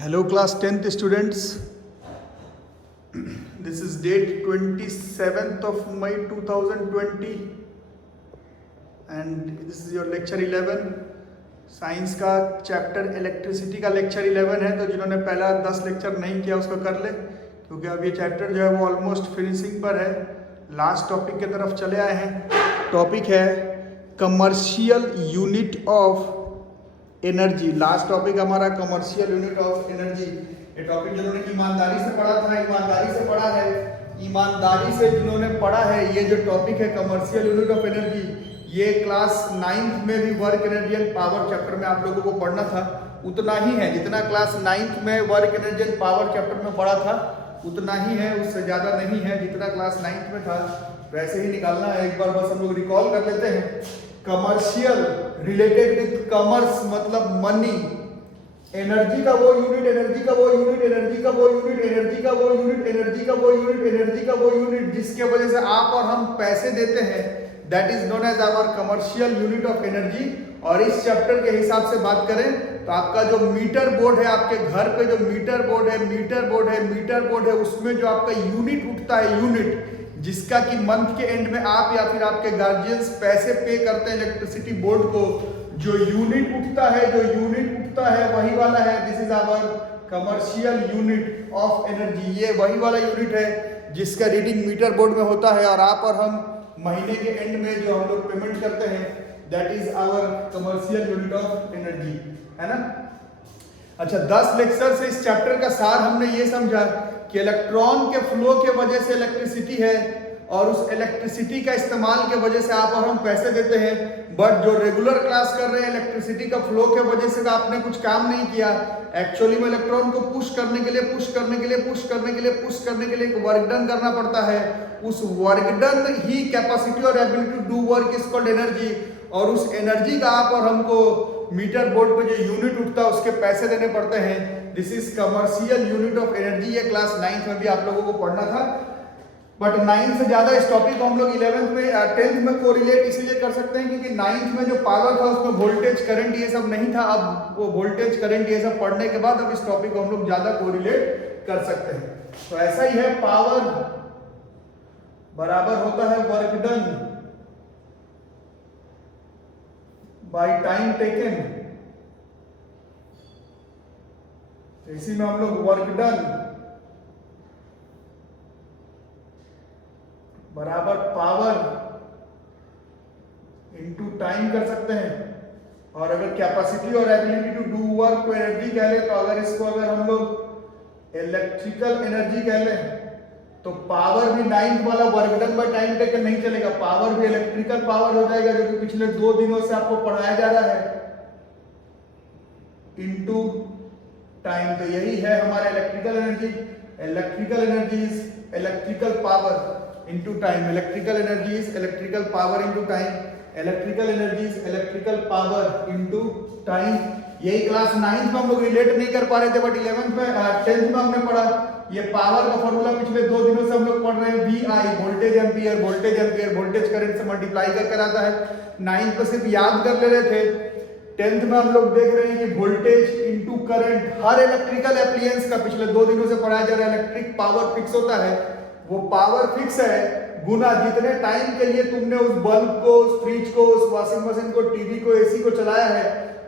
Hello class 10th students. This is date 27th of May 2020 and this is your lecture 11. Science का chapter electricity का lecture 11 है, तो जिन्होंने पहला 10 lecture नहीं किया उसको कर ले, क्योंकि अब ये चैप्टर जो है वो ऑलमोस्ट फिनिशिंग पर है। लास्ट टॉपिक की तरफ चले आए हैं। टॉपिक है commercial unit of energy. Last topic हमारा कमर्शियल यूनिट ऑफ एनर्जी। ये टॉपिक जिन्होंने ईमानदारी से पढ़ा था, ईमानदारी से पढ़ा है, ईमानदारी से जिन्होंने पढ़ा है, ये जो टॉपिक है कमर्शियल यूनिट ऑफ एनर्जी, ये क्लास 9th में भी work energy and power chapter में आप लोगों को पढ़ना था। उतना ही है जितना क्लास 9th में work energy and power chapter में पढ़ा था, उतना ही है, उससे ज़्यादा नहीं है। जितना क्लास 9th में था वैसे ही निकालना है। एक बार बस हम लोग रिकॉल कर लेते हैं। कमर्शियल रिलेटेड विथ कॉमर्स मतलब मनी, एनर्जी का वो यूनिट, एनर्जी का वो यूनिट, एनर्जी का वो यूनिट, एनर्जी का वो यूनिट, एनर्जी का वो यूनिट, एनर्जी का वो यूनिट जिसके वजह से आप और हम पैसे देते हैं, that is known as our commercial unit of energy. और इस चैप्टर के हिसाब से बात करें तो आपका जो मीटर बोर्ड है, आपके घर पे जो मीटर बोर्ड है, मीटर बोर्ड है, उसमें जो आपका यूनिट उठता है, यूनिट जिसका कि मंथ के एंड में आप या फिर आपके गार्जियंस पैसे पे करते हैं इलेक्ट्रिसिटी बोर्ड को, जो यूनिट उठता है वही वाला है। This is our commercial unit of energy. ये वही वाला यूनिट है जिसका रीडिंग मीटर बोर्ड में होता है, और आप और हम महीने के एंड में जो हम लोग पेमेंट करते हैं, that is our commercial unit of energy, है ना। अच्छा, 10 लेक्चर से इस चैप्टर का सार हमने ये समझा कि इलेक्ट्रॉन के फ्लो के वजह से इलेक्ट्रिसिटी है, और उस इलेक्ट्रिसिटी का इस्तेमाल के वजह से आप और हम पैसे देते हैं। बट जो रेगुलर क्लास कर रहे हैं, इलेक्ट्रिसिटी का फ्लो के वजह से आपने कुछ काम नहीं किया। एक्चुअली में इलेक्ट्रॉन को पुश करने के लिए एक वर्क डन करना पड़ता है। उस वर्क डन ही कैपेसिटी और ability to do work is called energy, और उस एनर्जी का आप और हमको मीटर बोर्ड पे जो यूनिट उठता है उसके पैसे देने पड़ते हैं। This is commercial unit of energy. ये क्लास 9th में भी आप लोगों को पढ़ना था, बट 9th से ज्यादा इस टॉपिक को हम लोग 11th में 10th में कोरिलेट इसीलिए कर सकते हैं क्योंकि 9th में जो पावर था उसमें वोल्टेज करंट ये सब नहीं था। अब वो वोल्टेज करंट ये सब पढ़ने के बाद अब इस टॉपिक को हम लोग ज्यादा कोरिलेट कर सकते हैं। तो ऐसा ही है, पावर बराबर होता है work done by time taken. इसी में हम लोग वर्क डन बराबर पावर इनटू टाइम कर सकते हैं। और अगर कैपेसिटी और एबिलिटी टू डू वर्क को एनर्जी कह ले, तो अगर इसको अगर हम लोग इलेक्ट्रिकल एनर्जी कह ले, तो पावर भी 9th वाला work done by time taken नहीं चलेगा, पावर भी इलेक्ट्रिकल पावर हो जाएगा, जो कि पिछले 2 दिनों से आपको पढ़ाया जा रहा है, इनटू टाइम। तो यही है हमारा electrical energy. Electrical energy is electrical power into time. Electrical energy is electrical power into time. Electrical energy is electrical power into time. यही क्लास 9th में हम लोग रिलेट नहीं कर पा रहे थे, बट 11th में 10th में हमने पढ़ा। ये पावर का फॉर्मूला पिछले 2 दिनों से हम लोग पढ़ रहे हैं। VI voltage ampere, voltage current से मल्टीप्लाई करके आता है। 9th में सिर्फ याद कर ले रहे थे, 10th में हम लोग देख रहे हैं कि वोल्टेज इनटू करंट, हर इलेक्ट्रिकल एप्लायंस का पिछले 2 दिनों से पढ़ाया जा रहा है। इलेक्ट्रिक पावर फिक्स होता है, वो पावर फिक्स है गुना जितने टाइम के लिए तुमने उस बल्ब को, उस फ्रिज को, उस वॉशिंग मशीन को, टीवी को, एसी को चलाया है,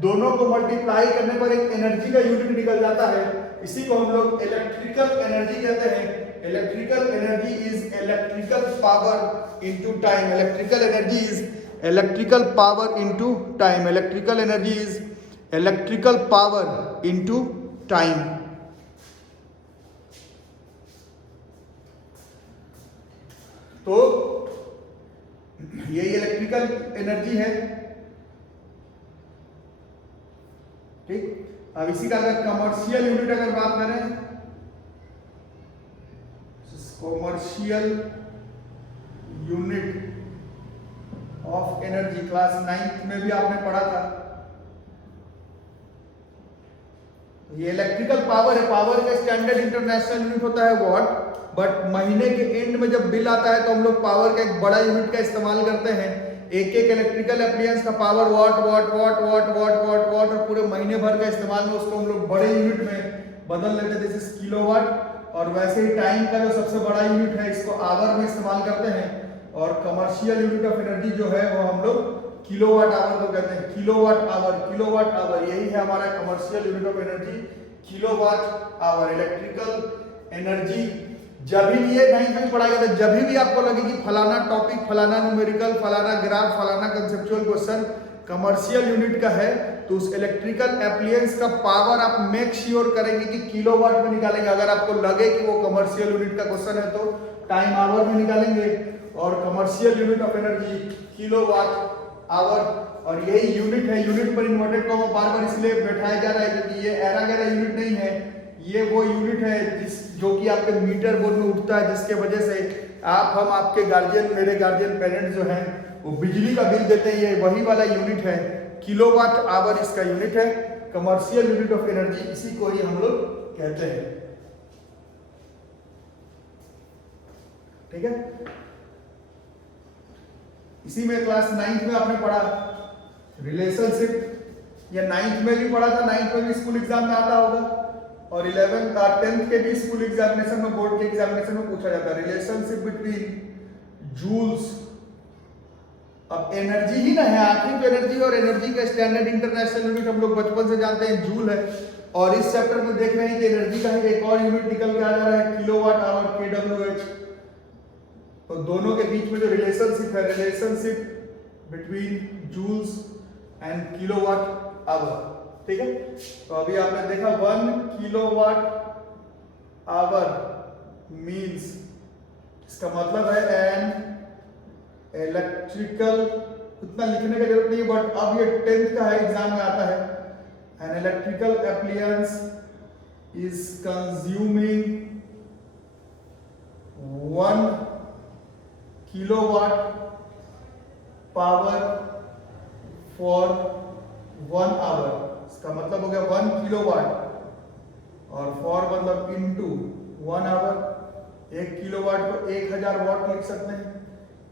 दोनों को मल्टीप्लाई करने पर एक एनर्जी का यूनिट निकल जाता है। इसी को हम लोग इलेक्ट्रिकल एनर्जी कहते हैं। Electrical energy is electrical power into time. Electrical energy is electrical power into time. Electrical energy is electrical power into time. तो ये इलेक्ट्रिकल एनर्जी है, ठीक। अब इसी का अगर कमर्शियल यूनिट अगर बात करें, commercial unit of energy class 9th में भी आपने पढ़ा था। तो ये इलेक्ट्रिकल पावर है। पावर का स्टैंडर्ड इंटरनेशनल यूनिट होता है वॉट, बट महीने के एंड में जब बिल आता है तो हम लोग पावर का एक बड़ा यूनिट का इस्तेमाल करते हैं। एक इलेक्ट्रिकल एप्लायंस का पावर वाट वाट वाट वाट वाट वाट वाट, और पूरे महीने भर का इस्तेमाल में उसको हम लोग बड़े यूनिट में बदल लेते हैं, दिस इज किलोवाट। और वैसे ही टाइम का जो सबसे बड़ा यूनिट है इसको आवर में इस्तेमाल करते हैं, और कमर्शियल यूनिट ऑफ एनर्जी जो है वो हम लोग किलोवाट आवर को कहते हैं। किलोवाट आवर यही है हमारा commercial unit of energy, kilowatt hour. Electrical energy जब भी ये 9th में पढ़ाया गया था, जब भी आपको लगे कि फलाना टॉपिक, फलाना न्यूमेरिकल, फलाना ग्राफ, फलाना कंसेप्चुअल क्वेश्चन कमर्शियल यूनिट का है, तो उस इलेक्ट्रिकल एप्लायंस का पावर आप मेक श्योर करेंगे कि किलोवाट में निकालेंगे। अगर आपको लगे कि वो कमर्शियल यूनिट का क्वेश्चन है तो टाइम आवर में निकालेंगे, और commercial unit of energy kilowatt hour. और यही यूनिट है, यूनिट पर इन्वर्टेड कॉमा बार-बार इसलिए बैठाया जा रहा है क्योंकि ये एरा गैरा यूनिट नहीं है, ये वो यूनिट है जो कि आपके मीटर बोर्ड में उठता है, जिसके वजह से हम आपके गार्जियन, मेरे गार्जियन पेरेंट्स जो हैं वो बिजली का बिल देते हैं। ये वही वाला यूनिट है, किलोवाट आवर इसका यूनिट है, कमर्शियल यूनिट ऑफ एनर्जी इसी को ही हम लोग कहते हैं। ठीक है, इसी में क्लास 9th में आपने पढ़ा रिलेशनशिप, या 9th में भी पढ़ा था, 9th में भी स्कूल एग्जाम में आता होगा, और 11th और 10th के भी स्कूल एग्जामिनेशन में, बोर्ड के एग्जामिनेशन में पूछा जाता है रिलेशनशिप बिटवीन जूल्स। अब एनर्जी ही ना है आखिर, तो एनर्जी और एनर्जी का स्टैंडर्ड इंटरनेशनल यूनिट हम लोग बचपन से जानते हैं, जूल है। और इस चैप्टर में देख रहे हैं कि एनर्जी का ही एक और यूनिट निकल के आ जा रहा है, किलोवाट आवर, kWh। तो दोनों के बीच में जो रिलेशनशिप है, relationship between joules and kilowatt hour. ठीक है, तो अभी आपने देखा 1 किलोवाट आवर मींस, इसका मतलब है एन इलेक्ट्रिकल, उतना लिखने की जरूरत नहीं है, बट अब ये 10th का है, एग्जाम में आता है। An electrical appliance is consuming 1 kilowatt power for 1 hour. इसका मतलब हो गया 1 किलोवाट, और फॉर मतलब इनटू 1 आवर। 1 किलोवाट को 1000 वाट लिख सकते हैं,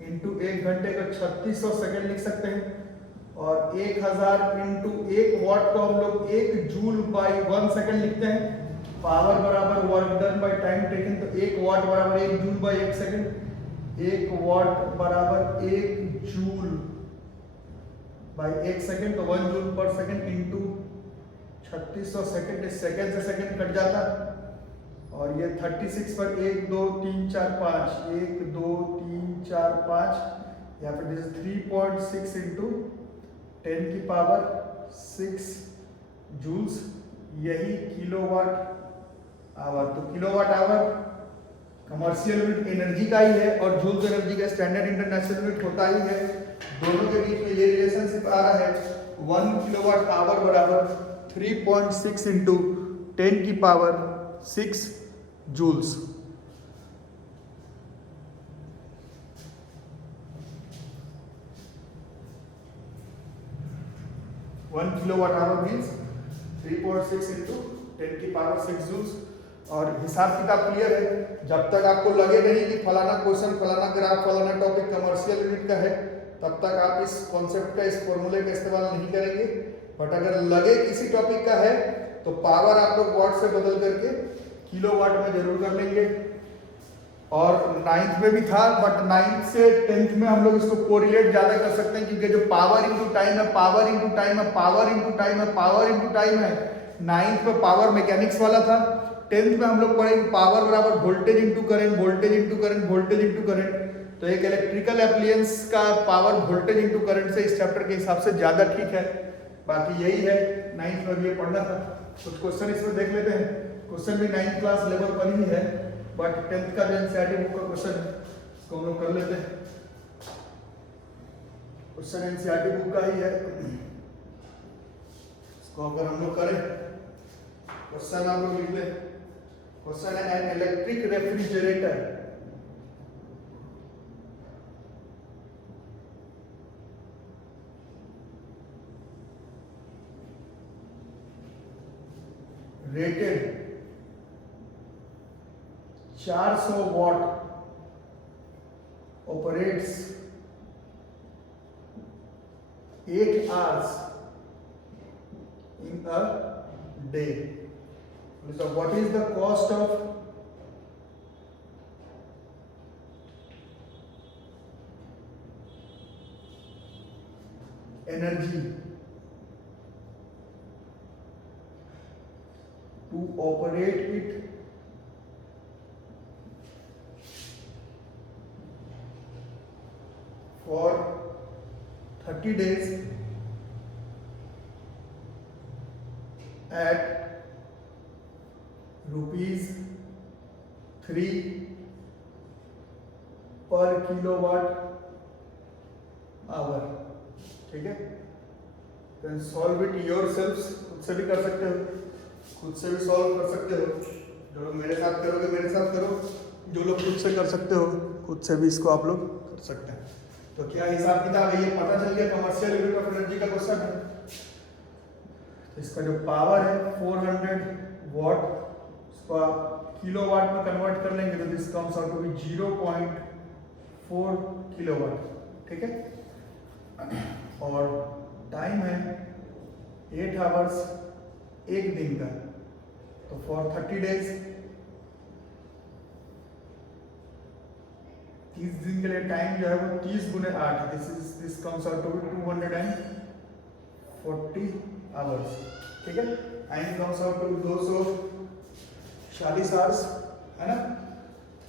इनटू 1 घंटे को 3600 सेकंड लिख सकते हैं, और 1000 इनटू 1 वाट को हम लोग 1 जूल बाई 1 सेकंड लिखते हैं। पावर बराबर work done by time taken, तो 1 वाट बराबर 1 जूल बाई 1 सेकंड, 1 वाट बराबर 1 जूल बाई 1 सेकंड, तो 1 जूल पर सेकंड इनटू 3600 सेकंड, सेकंड से सेकंड कट जाता, और ये 36 पर 1 2 3 4 5, 1 2 3 4 5, या फिर दिस 3.6 इंटू 10 की पावर 6 जूल्स, यही किलोवाट आवर। तो kilowatt hour commercial unit energy का ही है, और जूल्स एनर्जी का स्टैंडर्ड इंटरनेशनल यूनिट होता ही है। दोनों के बीच में ये रिलेशनशिप आ रहा है, 1 किलोवाट आवर बराबर 3.6 इंटू 10 की power 6 joules. One kilowatt hour means 3.6 into 10 की पावर 6 जूल्स। और हिसाब किताब क्लियर है, जब तक आपको लगे नहीं कि फलाना क्वेश्चन, फलाना ग्राफ, फलाना टॉपिक कमर्शियल यूनिट का है, तब तक आप इस कॉन्सेप्ट का, इस फॉर्मूले का इस्तेमाल नहीं करेंगे। बट अगर लगे किसी टॉपिक का है तो पावर आप लोग वाट से बदल करके किलोवाट में जरूर कर लेंगे। और 9th में भी था, बट 9th से 10th में हम लोग इसको कोरिलेट ज्यादा कर सकते हैं, क्योंकि जो पावर इंटू टाइम है, पावर इंटू टाइम है, पावर इंटू टाइम है, पावर इंटू टाइम है। 9th में पावर मैकेनिक्स वाला था, 10th में हम लोग पढ़ेंगे पावर बराबर voltage into current, voltage into current, voltage into current. तो एक इलेक्ट्रिकल एप्लायंस का पावर वोल्टेज इंटू करंट से इस चैप्टर के हिसाब से ज्यादा ठीक है। बाकी यही है, 9th में ये पढ़ना था। कुछ क्वेश्चन इसमें देख लेते हैं। क्वेश्चन भी 9th क्लास लेवल पर ही है, बट 10th का जो एनसीईआरटी बुक का क्वेश्चन है इसको हम लोग कर लेते हैं। क्वेश्चन एनसीईआरटी बुक का ही है, इसको अगर हम लोग करें, क्वेश्चन हम लोग लिख लें। क्वेश्चन है an electric refrigerator rated 400 watt operates 8 hours in a day। So what is the cost of energy to operate it for 30 days at ₹3 per kilowatt hour। ठीक है, then solve it yourselves, खुद से भी कर सकते हो, खुद से भी सॉल्व कर सकते हो। जो लोग मेरे साथ करोगे मेरे साथ करो, जो लोग खुद से कर सकते हो खुद से भी इसको आप लोग कर सकते हैं। तो क्या हिसाब किताब है ये पता चल गया, कमर्शियल यूनिट ऑफ एनर्जी का क्वेश्चन है। तो इसका जो पावर है 400 वाट, उसको आप किलोवाट में कन्वर्ट कर लेंगे तो this comes out to be 0.4 kilowatt. ठीक है, और टाइम है 8 आवर्स, एक दिन का। तो फॉर 30 डेज, 30 दिन के लिए टाइम जो है वो 30 गुने 8, this comes out to be 240 hours. ठीक है, time comes out to 240 hours, है ना।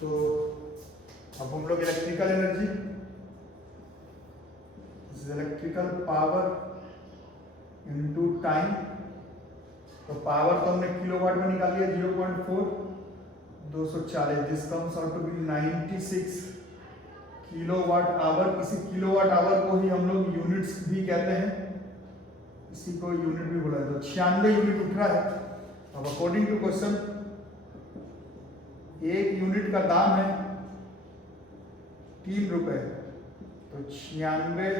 तो अब हम लोग electrical energy, electrical power into time. तो पावर तो हमने किलोवाट में निकाल लिया 0.4, 240, this comes out to be 96 kilowatt hour. इसी किलोवाट आवर को ही हम लोग यूनिट्स भी कहते हैं, इसी को यूनिट भी बोला जाता है। 96 यूनिट उठ रहा है। अब अकॉर्डिंग टू क्वेश्चन एक यूनिट का दाम है 3 रुपए, तो 96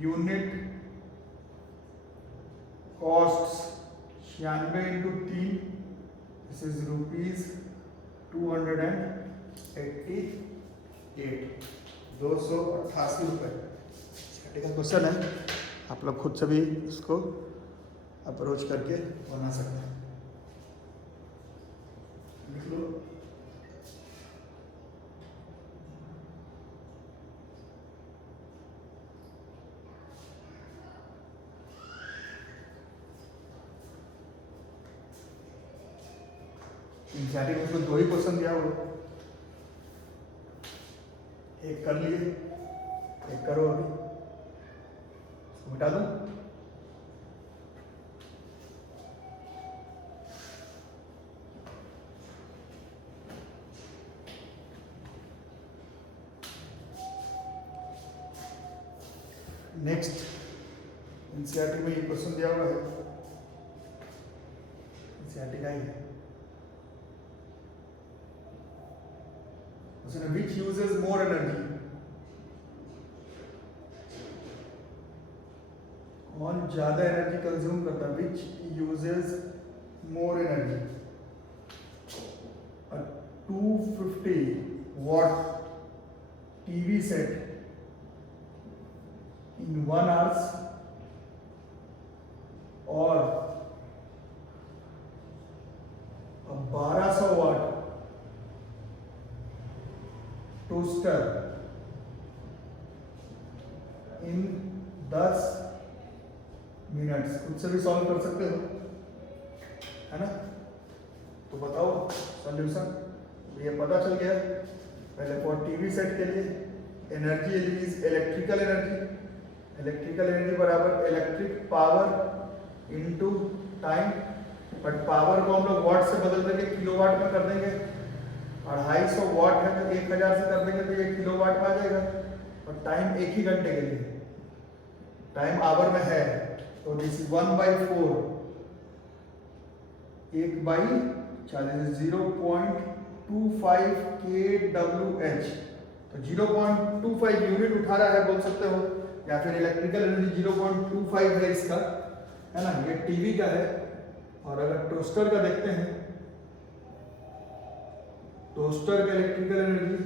unit costs 96 into 3, this is ₹288, 288 रुपए। ठीक है, क्वेश्चन है, आप लोग खुद से भी इसको अप्रोच करके बना सकते हैं। लिख लो। एनसीईआरटी में उसमें 2 ही क्वेश्चन दिया हुआ, एक कर लिए, एक करो अभी, मिटा दो। नेक्स्ट एनसीईआरटी में ये क्वेश्चन दिया हुआ है, एनसीईआरटी का ही है। Which uses more energy? कौन ज्यादा एनर्जी कंज्यूम करता है? Which uses more energy? A 250 watt TV set in 1 hour और a 1200 watt toaster in 10 minutes. खुद से भी सॉल्व कर सकते हो, है ना। तो बताओ सॉल्यूशन। ये पता चल गया। पहले फॉर टीवी सेट के लिए energy is electrical energy, electrical energy बराबर electric power into time, but power को हम लोग वाट से बदल करके किलोवाट में कर देंगे। 250 वाट है तो 1000 से कर देंगे तो ये किलोवाट में आ जाएगा। और टाइम एक ही घंटे के लिए, टाइम आवर में है, तो दिस 1/4, 1/40, 0.25 kWh। तो 0.25 यूनिट उठा रहा है बोल सकते हो, या फिर इलेक्ट्रिकल एनर्जी 0.25 है इसका, है ना। ये टीवी का है। और अगर टोस्टर का देखते हैं, टोस्टर का इलेक्ट्रिकल एनर्जी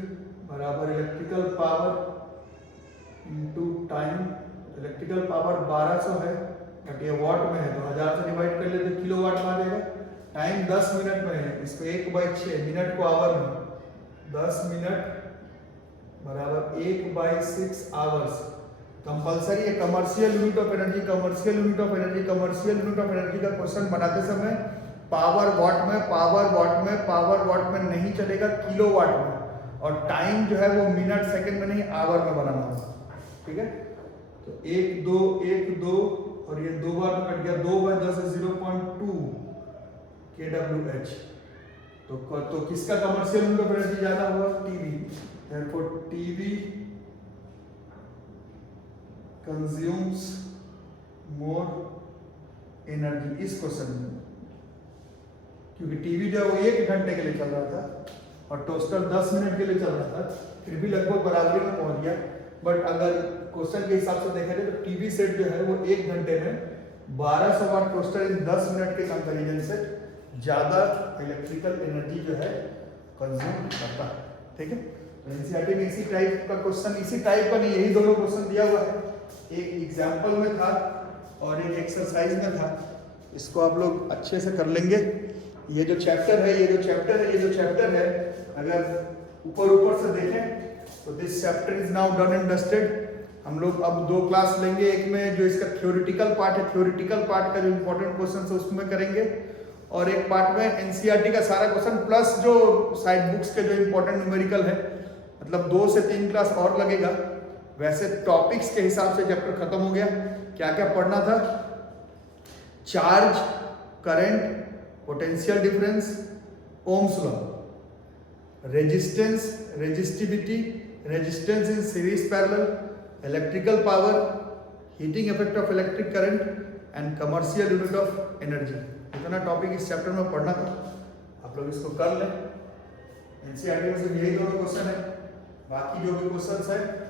बराबर electrical power into time. Electrical power 1200 है, बट ये वॉट में है तो 1000 से डिवाइड कर ले तो किलो वाट में आ जाएगा। टाइम 10 मिनट में है, इसको 1/6 मिनट को आवर में 10 मिनट बराबर 1/6 आवर्स। कंपलसरी है commercial unit of energy, commercial unit of energy, commercial unit of energy का क्वेश्चन बनाते समय पावर वॉट में, पावर वॉट में, पावर वॉट में नहीं चलेगा, किलो वाट में, और टाइम जो है वो मिनट सेकंड में नहीं आवर में बनाना होगा। ठीक है, तो 1 2 1 2 और ये 2 बार में कट गया, 2/10 है 0.2 kWh। तो किसका कमर्शियल यूनिट ऑफ एनर्जी ज्यादा हुआ? TV. Therefore TV consumes more energy इस क्वेश्चन में, क्योंकि टीवी जो है वो 1 घंटे के लिए चल रहा था और टोस्टर 10 मिनट के लिए चल रहा था, फिर भी लगभग बराबरी में पहुंच गया। बट अगर क्वेश्चन के हिसाब से देखा जाए तो टीवी सेट जो है वो 1 घंटे में 1200 वाट, टोस्टर इन 10 मिनट के कंपैरिजन से ज्यादा इलेक्ट्रिकल एनर्जी जो है कंज्यूम करता है। ठीक है, तो एनसीईआरटी में इसी टाइप का क्वेश्चन, इसी टाइप का नहीं, यही दोनों क्वेश्चन दिया हुआ है, एक एग्जाम्पल में था और एक एक्सरसाइज में था। इसको आप लोग अच्छे से कर लेंगे। ये जो चैप्टर है, ये जो चैप्टर है, अगर ऊपर से देखें तो this chapter is now done and dusted. हम लोग अब 2 क्लास लेंगे, एक में जो इसका थ्योरेटिकल पार्ट है, थ्योरेटिकल पार्ट का जो इंपॉर्टेंट क्वेश्चन है उसमें करेंगे, और एक पार्ट में एनसीईआरटी का सारा क्वेश्चन प्लस जो साइड बुक्स के जो इंपॉर्टेंट न्यूमेरिकल है, मतलब 2 से 3 क्लास और लगेगा। वैसे टॉपिक्स के हिसाब से चैप्टर खत्म हो गया। क्या क्या पढ़ना था? Charge, current, potential difference, Ohm's law, resistance, resistivity, resistance in series parallel, electrical power, heating effect of electric current and commercial unit of energy. इतना टॉपिक इस चैप्टर में पढ़ना था, आप लोग इसको कर लें। एनसीईआरटी में सिर्फ यही दोनों क्वेश्चन है, बाकी जो भी क्वेश्चंस है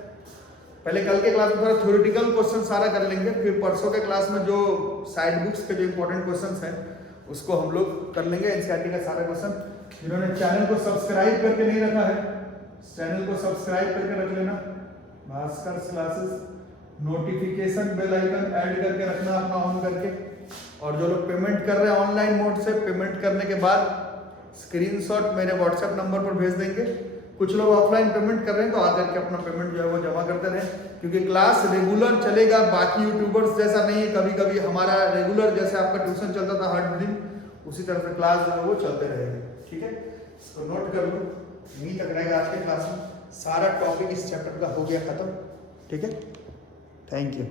पहले कल के क्लास में थोड़ा थ्योरेटिकल क्वेश्चन सारा कर लेंगे, फिर परसों के क्लास में जो साइड बुक्स के जो इंपॉर्टेंट क्वेश्चंस हैं उसको हम लोग कर लेंगे। एनसीईआरटी का सारा क्वेश्चन, जिन्होंने चैनल को सब्सक्राइब करके नहीं रखा है, चैनल को सब्सक्राइब करके रख लेना, Bhaskar classes, notification bell icon add करके रखना अपना ऑन करके, और जो लोग पेमेंट कर रहे हैं ऑनलाइन मोड से, पेमेंट करने के बाद स्क्रीनशॉट मेरे व्हाट्सएप नंबर पर भेज देंगे। कुछ लोग ऑफलाइन पेमेंट कर रहे हैं तो आकर के अपना पेमेंट जो है वो जमा करते रहे, क्योंकि क्लास रेगुलर चलेगा। बाकी यूट्यूबर्स जैसा नहीं है, कभी कभी हमारा रेगुलर जैसे आपका ट्यूशन चलता था हर दिन, उसी तरह से क्लास जो है वो चलते रहेगी। ठीक है, इसको नोट कर लो। यहीं तक रहेगा आज के क्लास में, सारा टॉपिक इस चैप्टर का हो गया खत्म। ठीक है, थैंक यू।